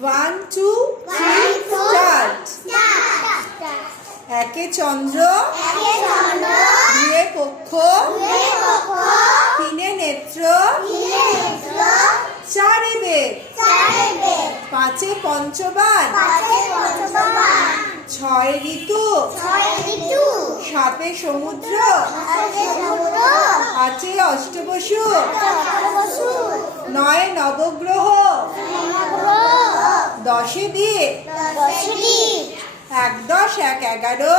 1 2 3 start. একে চন্দ্র, দুয়ে পক্ষ, তিনে নেত্র, চারে বেদ, পাঁচে পঞ্চবান, ছয় ঋতু, সাতে সমুদ্র, আটে অষ্টবসু, নয় নবগ্রহ, দশে দ্বীপ, 1 10 1 11,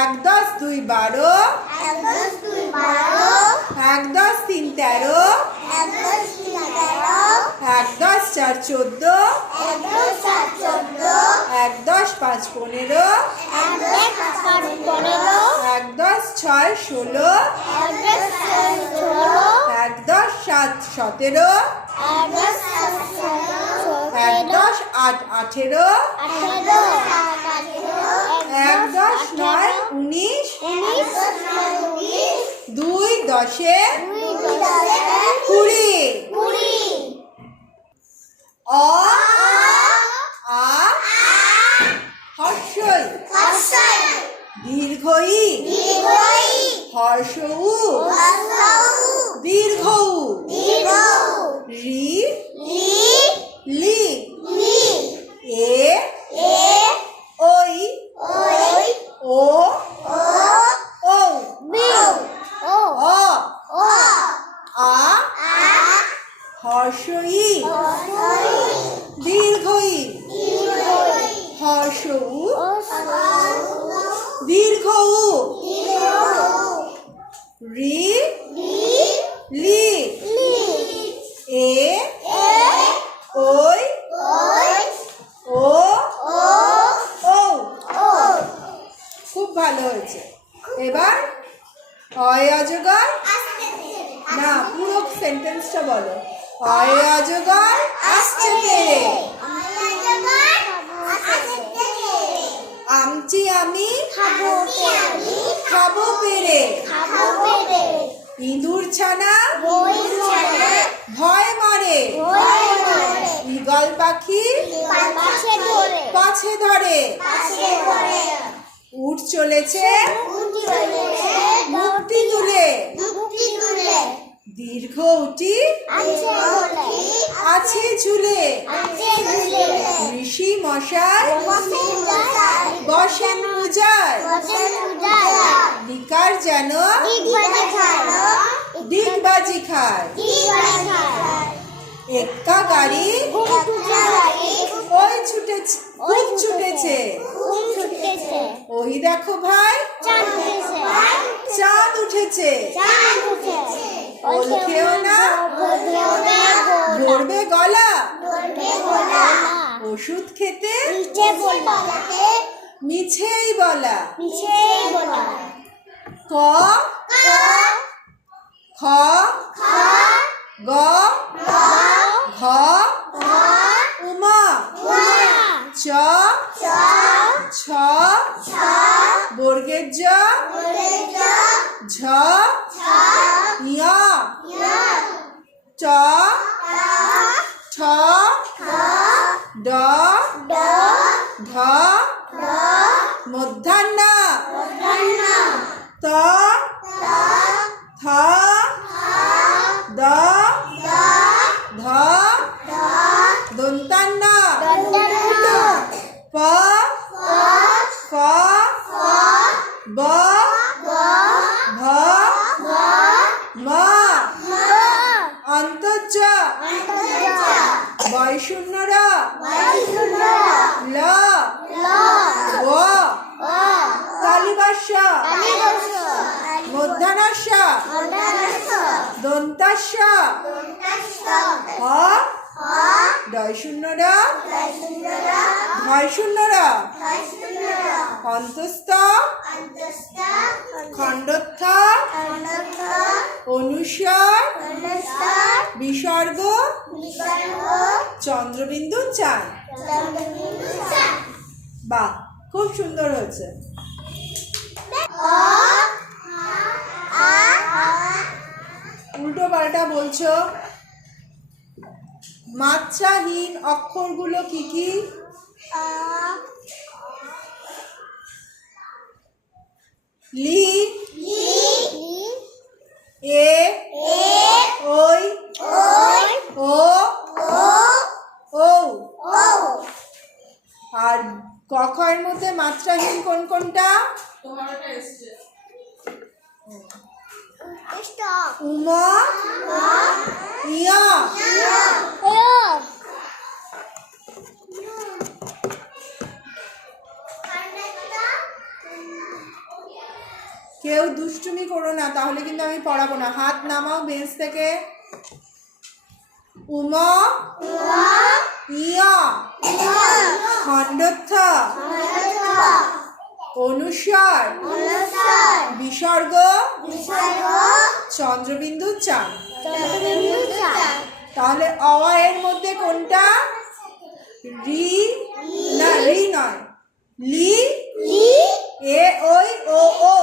1 10 2 12, 1 10 3 13, 1 10 4 14, 1 10 5 15, 1 10 6 16, 1 10 7 17, 1 10 8 18, 1 10 9 19, 2 10 20। অ আ হর্ষই, দীর্ঘই, হর্ষ উ, দীর্ঘ উ, রি লি, এ ওই, ও ও, অ আ হর্ষ ই, দীর্ঘ ই, হর্ষ উ, দীর্ঘ উ, রি লি, এ ওই, ও ও। খুব ভালো হয়েছে। এবার অয় অজগর, না পুরো সেন্টেন্সটা বলো। অয় অজগর আসছে তেরে, আমচি আমি খাবো পেরে, ইঁদুর ছানা ভয় মারে, ঈগল পাখি পাছে ধরে, উঠ চলেছে মুক্তি তুলে, দীর্ঘ উটি আছে ঝুলে, ঋষি মশাই বসেন পূজায়, লিকার যেন ডিগবাজি খায়, এক্কা গাড়ি ওই ছুটেছে খুব ছুটেছে, ওই দেখো ভাই চাঁদ উঠেছে, ওল খেও না ধরবে গলা, ওষুধ খেতে মিছেই বলা, ক খ গ ঘ উমা, চ ছ বর্গের জ, ঝ ইয়া, চ ঠ ড ঢ মধ্যাহ্ন, ত থ দ ধ দন্তান্ন, প ফ ব ভ ম, অন্তর্য বয়শূন্য র, ল ও তালিবাস্য, মধ্যাহ্নস্য দন্তাস্য, হ ডয়শূন্য র, ধয়শূন্য র, অন্তস্থ খণ্ডস্থ অনুস্বর বিসর্গ চন্দ্রবিন্দু চান। বাহ, খুব সুন্দর হয়েছে। উল্টো পাল্টা বলছো। মাত্রাহীন অক্ষরগুলো কি কি? লি, এ, ওই, ও, ও। আর ক খ এর মধ্যে মাত্রাহীন কোন কোনটা? উমা, ইয়া। কেউ দুষ্টুমি করো না, তাহলে কিন্তু আমি পড়াবো না। হাত নামাও বেঞ্চ থেকে। উমা, ইয়া, খণ্ডস্থ, অনুস্বার, বিসর্গ, চন্দ্রবিন্দু চান। তাহলে অ এর মধ্যে কোনটা? রি, না রি নয়, লি, এ, ওই, ও, ও।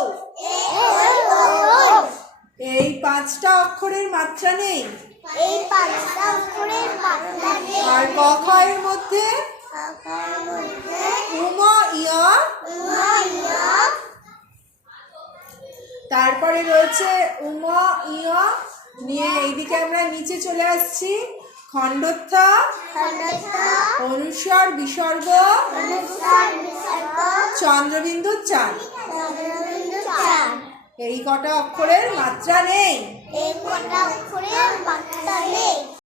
এই পাঁচটা অক্ষরের মাত্রা নেই। আর ক খ এর মধ্যে উমা, ইয়া, তারপরে রয়েছে উমা, ইয়া নিয়ে এইদিকে আমরা নিচে চলে আসছি। খণ্ডস্থ, অনুস্বার, বিসর্গ, চন্দ্রবিন্দু চান। এই কটা অক্ষরের মাত্রা নেই।